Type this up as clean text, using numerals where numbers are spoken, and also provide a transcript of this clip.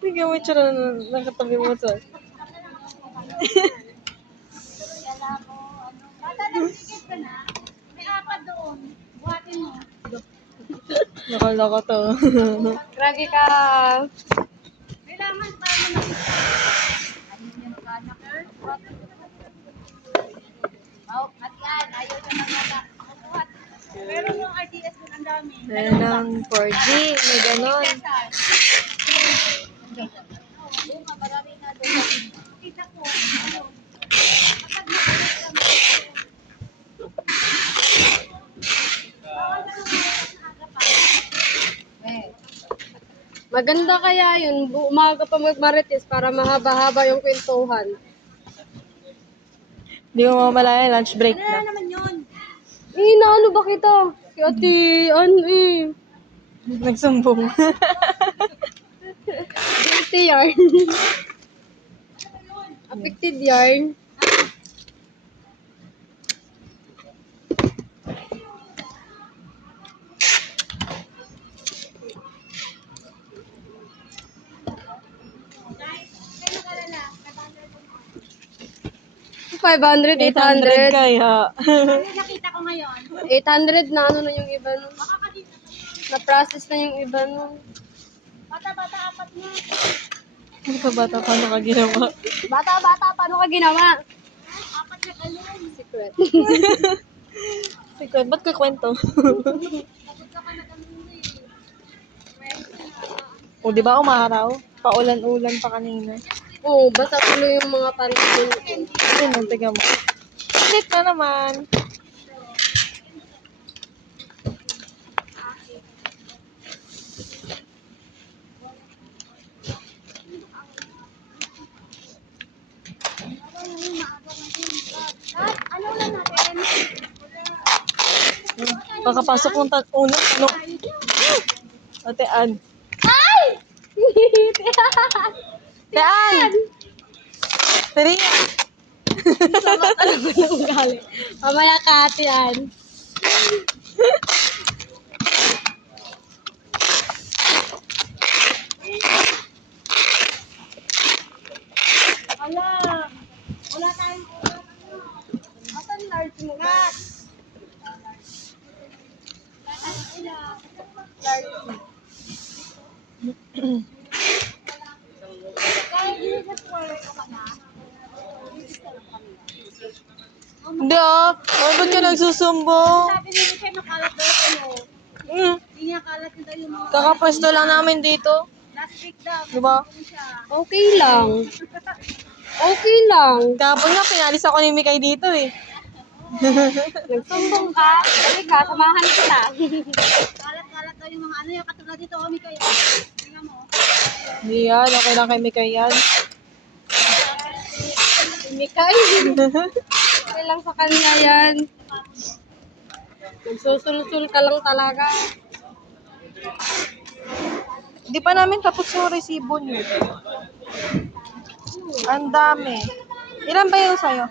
Tingnan mo yung tsura ng katabi mo sa. May apat doon. Buhatin mo. Nakaloko to. Grabe ka. Kailangan para makita. Ano yung kanak? Oh, at yan. Ayaw na mag-anak. Pero yung RDS doon ang dami. Ayan ang 4G. May ganon. Marami na doon. Kita ko. Kapag nakita kami. Maganda kaya yun. Umaga pa magmarites para mahaba-haba yung kwentuhan. Di mo mamalaya, lunch break na. naman yun? Ano ba kita? Si ate, Nagsumbong. guilty yarn. Affected yarn. $500, 800 800. kaya. Nakita ko ngayon. 800 na ano na yung iba nun. Na-process na yung iba nun. Bata-bata, apat na. Ano ka bata? Paano ka ginawa? Bata-bata, paano ka ginawa? Apat na galon. Secret. Secret, ba't ka kwento? Tapos ka pa na kami. O, di ba umaraw? Paulan-ulan pa kanina. Oo, basta tuloy yung mga pantalon. Ayun, tiga mo. Ulit na naman. Ano lang natin? Pagkapasok ng unang tanong. Ate Ann. Ay! Ate Ann! Tari! Sama talaga ng ugali. Mamaya ka, ate Ann. Ala, wala tayong ulam. Asan large mo? Hindi ah. Ay, ba't ka nagsusumbong? Sabi ni Michelle, makalat daw kayo. Hindi niya kalat nito yung mga Kakapwesto lang namin dito. last week daw. Di ba? Siya. Okay lang. Okay lang. Kahapon nga, pinalis ako ni Mikay dito eh. Nagsumbong ka. Halika, samahan kita. Kalat-kalat daw yung mga ano yung katulad dito, Omi kayo. Tingnan mo. Hindi yan, okay lang kay Mikay yan. Mikay. Okay lang sa kanya yan. Nagsusul-sul ka lang talaga. Hindi pa namin tapos yung resibo niyo. Ang dami. Ilan ba yung sa'yo?